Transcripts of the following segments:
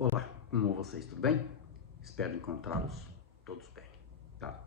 Olá, como vocês, tudo bem? Espero encontrá-los todos bem, tá?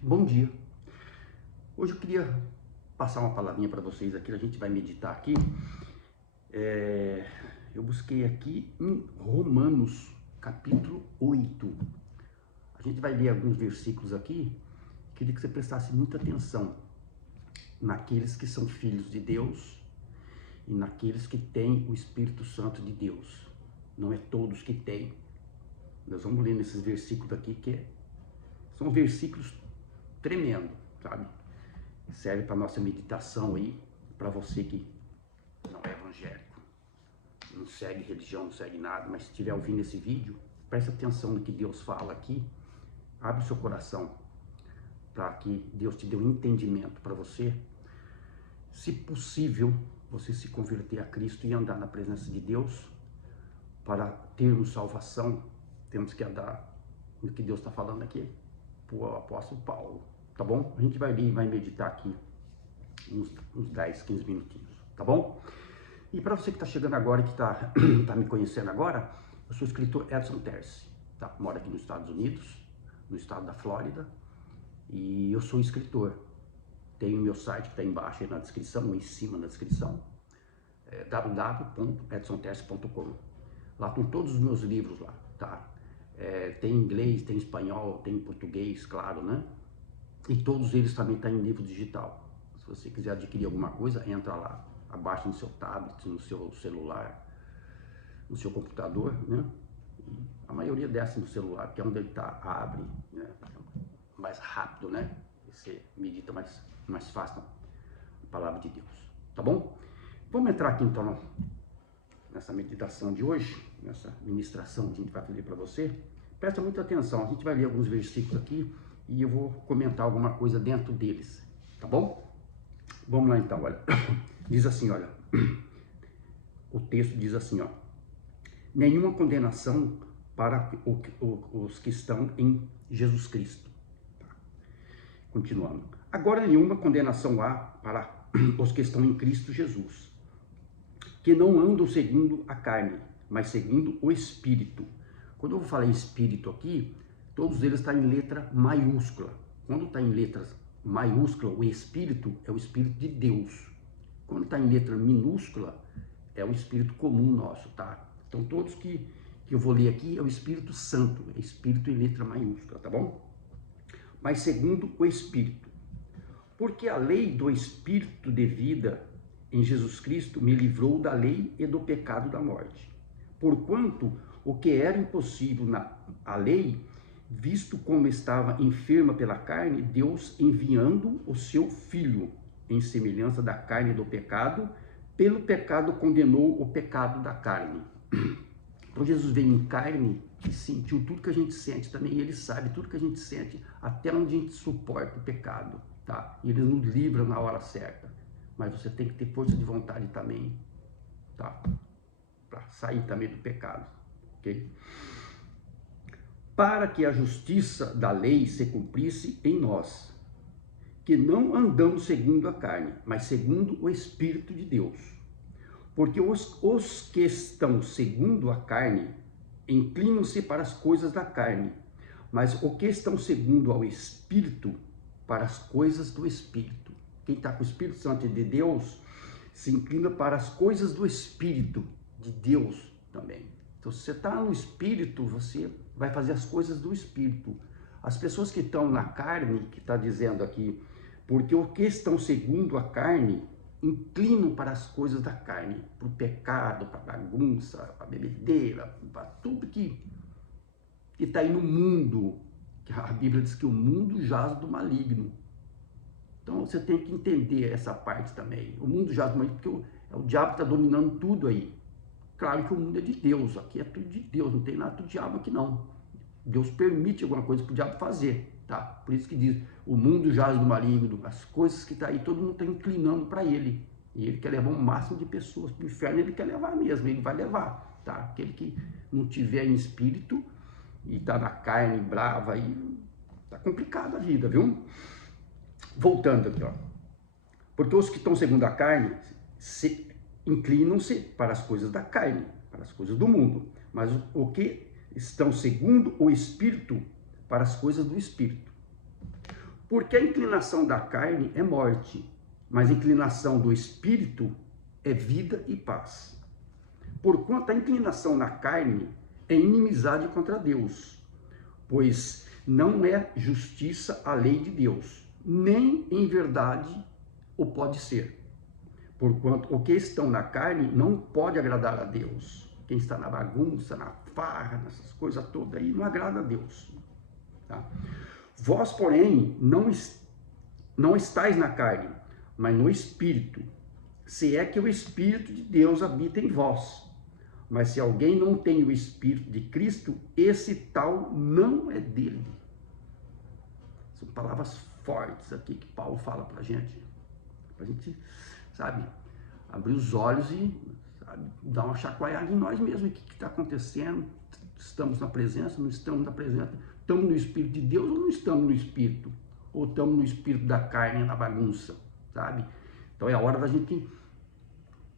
Bom dia. Hoje eu queria passar uma palavrinha para vocês aqui, a gente vai meditar aqui. Eu busquei aqui em Romanos, capítulo 8. A gente vai ler alguns versículos aqui, queria que você prestasse muita atenção naqueles que são filhos de Deus e naqueles que têm o Espírito Santo de Deus. Não é todos que têm. Nós vamos ler nesses versículos aqui, são versículos tremendos, sabe? Serve para nossa meditação aí, para você que não é evangélico, não segue religião, não segue nada, mas se estiver ouvindo esse vídeo, preste atenção no que Deus fala aqui, abre seu coração, para que Deus te dê um entendimento para você, se possível, você se converter a Cristo e andar na presença de Deus. Para termos salvação, temos que andar no que Deus está falando aqui, para o apóstolo Paulo, tá bom? A gente vai ler e vai meditar aqui uns 10, 15 minutinhos, tá bom? E para você que está chegando agora e que está tá me conhecendo agora, eu sou o escritor Edson Terce, tá? Moro aqui nos Estados Unidos, no estado da Flórida, e eu sou escritor. Tem o meu site que está embaixo aí na descrição, ou em cima na descrição, www.edsonterce.com. Lá estão todos os meus livros lá, tá? Tem inglês, tem espanhol, tem português, claro, né? E todos eles também estão em livro digital. Se você quiser adquirir alguma coisa, entra lá, abaixa no seu tablet, no seu celular, no seu computador, né? E a maioria desce no celular, que é onde ele está, abre, né? Mais rápido, né? Você medita mais fácil a palavra de Deus, tá bom? Vamos entrar aqui então nessa meditação de hoje, nessa ministração que a gente vai fazer para você. Presta muita atenção, a gente vai ler alguns versículos aqui e eu vou comentar alguma coisa dentro deles, tá bom? Vamos lá então, olha. Diz assim, olha, o texto diz assim, ó: nenhuma condenação para os que estão em Jesus Cristo. Continuando. Agora nenhuma condenação há para os que estão em Cristo Jesus, que não andam segundo a carne, mas segundo o Espírito. Quando eu vou falar em Espírito aqui, todos eles estão em letra maiúscula. Quando está em letras maiúscula, o Espírito é o Espírito de Deus. Quando está em letra minúscula, é o Espírito comum nosso, tá? Então todos que eu vou ler aqui é o Espírito Santo, é Espírito em letra maiúscula, tá bom? Mas segundo o Espírito. Porque a lei do Espírito de vida em Jesus Cristo me livrou da lei e do pecado da morte. Porquanto o que era impossível a lei, visto como estava enferma pela carne, Deus enviando o seu Filho em semelhança da carne e do pecado, pelo pecado condenou o pecado da carne. Então Jesus veio em carne e sentiu tudo que a gente sente também, e ele sabe tudo que a gente sente, até onde a gente suporta o pecado, tá? E ele nos livra na hora certa, mas você tem que ter força de vontade também, tá? Para sair também do pecado, ok? Para que a justiça da lei se cumprisse em nós, que não andamos segundo a carne, mas segundo o Espírito de Deus. Porque os que estão segundo a carne inclinam-se para as coisas da carne, mas o que estão segundo ao Espírito, para as coisas do Espírito. Quem está com o Espírito Santo de Deus se inclina para as coisas do Espírito de Deus também. Então, se você está no Espírito, você vai fazer as coisas do Espírito. As pessoas que estão na carne, que está dizendo aqui, porque o que estão segundo a carne inclinam para as coisas da carne, para o pecado, para a bagunça, para a bebedeira, para tudo que está aí no mundo. A Bíblia diz que o mundo jaz do maligno. Então você tem que entender essa parte também. O mundo jaz do maligno porque o diabo está dominando tudo aí. Claro que o mundo é de Deus, aqui é tudo de Deus, não tem nada do diabo aqui não. Deus permite alguma coisa para o diabo fazer, tá? Por isso que diz, o mundo jaz do maligno, as coisas que está aí, todo mundo está inclinando para ele. E ele quer levar um máximo de pessoas para o inferno, ele quer levar mesmo, ele vai levar, tá? Aquele que não tiver em espírito e está na carne brava, aí tá complicada a vida, viu? Voltando aqui, ó. Porque os que estão segundo a carne inclinam-se para as coisas da carne, para as coisas do mundo, mas o que estão segundo o Espírito para as coisas do Espírito. Porque a inclinação da carne é morte, mas a inclinação do Espírito é vida e paz. Porquanto a inclinação na carne é inimizade contra Deus, pois não é justiça a lei de Deus, nem em verdade o pode ser. Porquanto o que estão na carne não pode agradar a Deus. Quem está na bagunça, na farra, nessas coisas todas aí, não agrada a Deus. Tá? Vós, porém, não estáis na carne, mas no Espírito, se é que o Espírito de Deus habita em vós. Mas se alguém não tem o Espírito de Cristo, esse tal não é dele. São palavras fortes aqui que Paulo fala pra gente. Pra gente, sabe, abrir os olhos e, sabe, dar uma chacoalhada em nós mesmos. O que está acontecendo? Estamos na presença? Não estamos na presença? Estamos no Espírito de Deus ou não estamos no Espírito? Ou estamos no Espírito da carne, na bagunça, sabe? Então é a hora da gente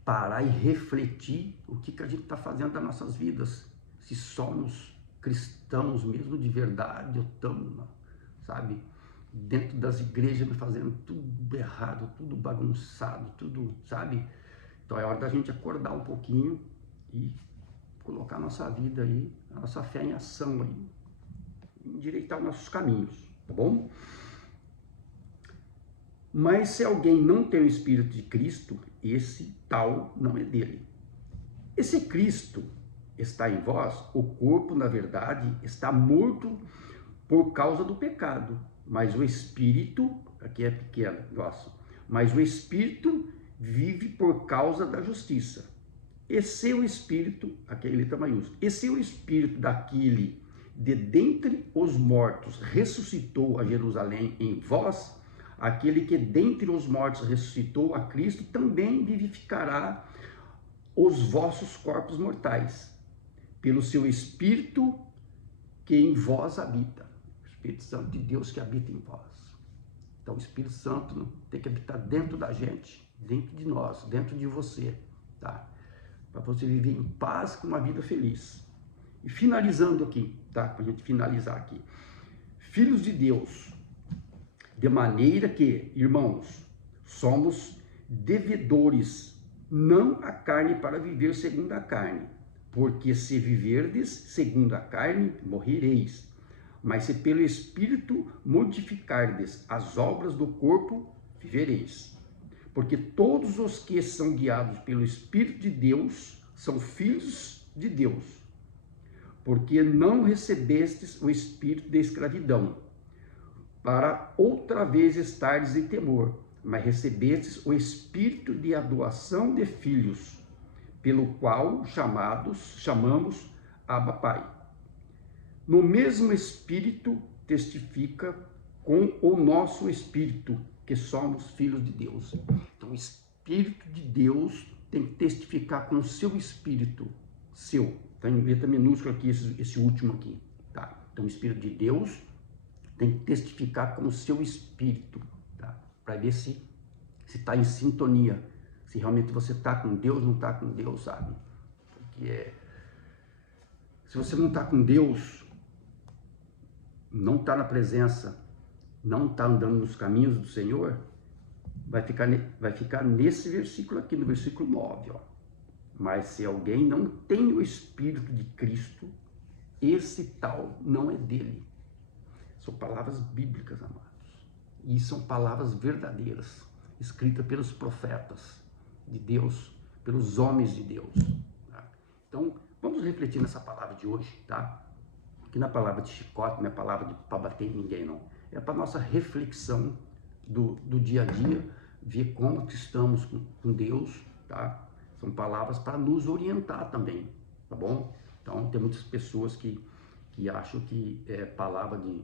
parar e refletir o que a gente está fazendo das nossas vidas. Se somos cristãos mesmo de verdade, ou estamos, sabe, dentro das igrejas fazendo tudo errado, tudo bagunçado, tudo, sabe? Então é hora da gente acordar um pouquinho e colocar a nossa vida aí, a nossa fé em ação aí, endireitar os nossos caminhos, tá bom? Mas se alguém não tem o Espírito de Cristo, esse tal não é dele. E se Cristo está em vós, o corpo, na verdade, está morto por causa do pecado, mas o Espírito, aqui é pequeno, nosso, mas o Espírito vive por causa da justiça. E se o Espírito, aqui é letra maiúscula, e se o Espírito daquele de dentre os mortos ressuscitou a Jerusalém em vós, aquele que dentre os mortos ressuscitou a Cristo também vivificará os vossos corpos mortais, pelo seu Espírito que em vós habita. O Espírito Santo de Deus que habita em vós. Então o Espírito Santo tem que habitar dentro da gente, dentro de nós, dentro de você, tá? Para você viver em paz com uma vida feliz. E finalizando aqui, tá? Para a gente finalizar aqui. Filhos de Deus, de maneira que, irmãos, somos devedores, não a carne para viver segundo a carne, porque se viverdes segundo a carne, morrereis. Mas se pelo Espírito modificardes as obras do corpo, vivereis. Porque todos os que são guiados pelo Espírito de Deus são filhos de Deus. Porque não recebestes o espírito de escravidão, para outra vez estardes em temor, mas recebestes o espírito de adoção de filhos, pelo qual chamamos Abba Pai. No mesmo Espírito testifica com o nosso Espírito que somos filhos de Deus. Então o Espírito de Deus tem que testificar com o seu Espírito, seu. Está em letra minúscula aqui, esse último aqui, tá? Então o Espírito de Deus tem que testificar com o seu Espírito, tá? Para ver se está em sintonia, se realmente você está com Deus, não está com Deus, sabe? Porque se você não está com Deus, não está na presença, não está andando nos caminhos do Senhor, vai ficar nesse versículo aqui, no versículo 9, ó. Mas se alguém não tem o Espírito de Cristo, esse tal não é dele. São palavras bíblicas, amados. E são palavras verdadeiras, escritas pelos profetas de Deus, pelos homens de Deus. Tá? Então, vamos refletir nessa palavra de hoje, tá? Que não é palavra de chicote, não é palavra para bater em ninguém, não. É para nossa reflexão do dia a dia, ver como que estamos com Deus, tá? São palavras para nos orientar também, tá bom? Então, tem muitas pessoas que acham que é palavra de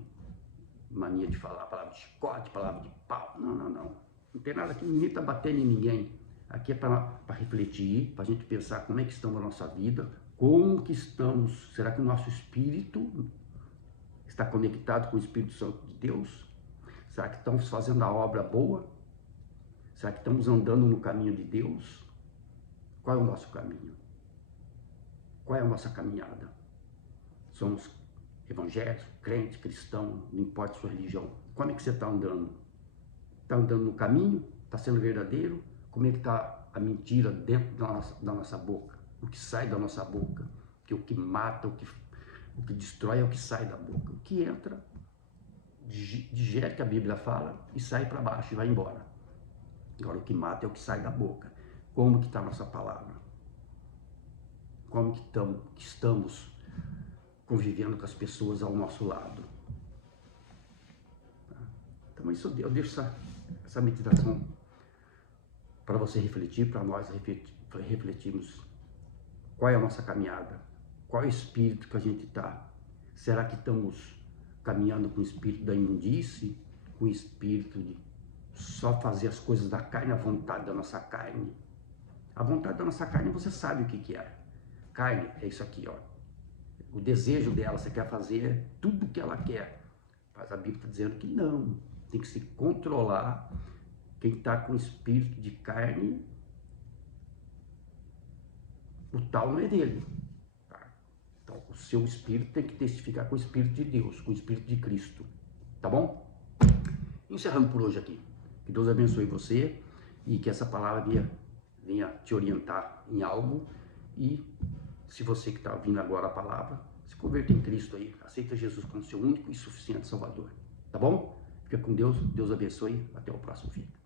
mania de falar, palavra de chicote, palavra de pau. Não, não, não. Não tem nada aqui, ninguém está batendo em ninguém. Aqui é para refletir, para a gente pensar como é que estamos na nossa vida, como que estamos, será que o nosso espírito está conectado com o Espírito Santo de Deus? Será que estamos fazendo a obra boa? Será que estamos andando no caminho de Deus? Qual é o nosso caminho? Qual é a nossa caminhada? Somos evangélicos, crente, cristão, não importa a sua religião. Como é que você está andando? Está andando no caminho? Está sendo verdadeiro? Como é que está a mentira dentro da nossa boca? O que sai da nossa boca? Que o que mata, o que destrói é o que sai da boca. O que entra, digere que a Bíblia fala e sai para baixo e vai embora. Agora o que mata é o que sai da boca. Como que está a nossa palavra? Como que estamos convivendo com as pessoas ao nosso lado? Então isso eu deixo essa meditação para você refletir, para nós refletirmos qual é a nossa caminhada, qual é o espírito que a gente está. Será que estamos caminhando com o espírito da imundície, com o espírito de só fazer as coisas da carne, a vontade da nossa carne? A vontade da nossa carne você sabe o que é. Carne é isso aqui, ó. O desejo dela, você quer fazer tudo o que ela quer. Mas a Bíblia está dizendo que não, tem que se controlar. Quem está com espírito de carne, o tal não é dele. Tá? Então, o seu espírito tem que testificar com o Espírito de Deus, com o Espírito de Cristo. Tá bom? Encerrando por hoje aqui. Que Deus abençoe você e que essa palavra venha te orientar em algo. E se você que está ouvindo agora a palavra, se converta em Cristo aí, aceita Jesus como seu único e suficiente Salvador. Tá bom? Fica com Deus, Deus abençoe, até o próximo vídeo.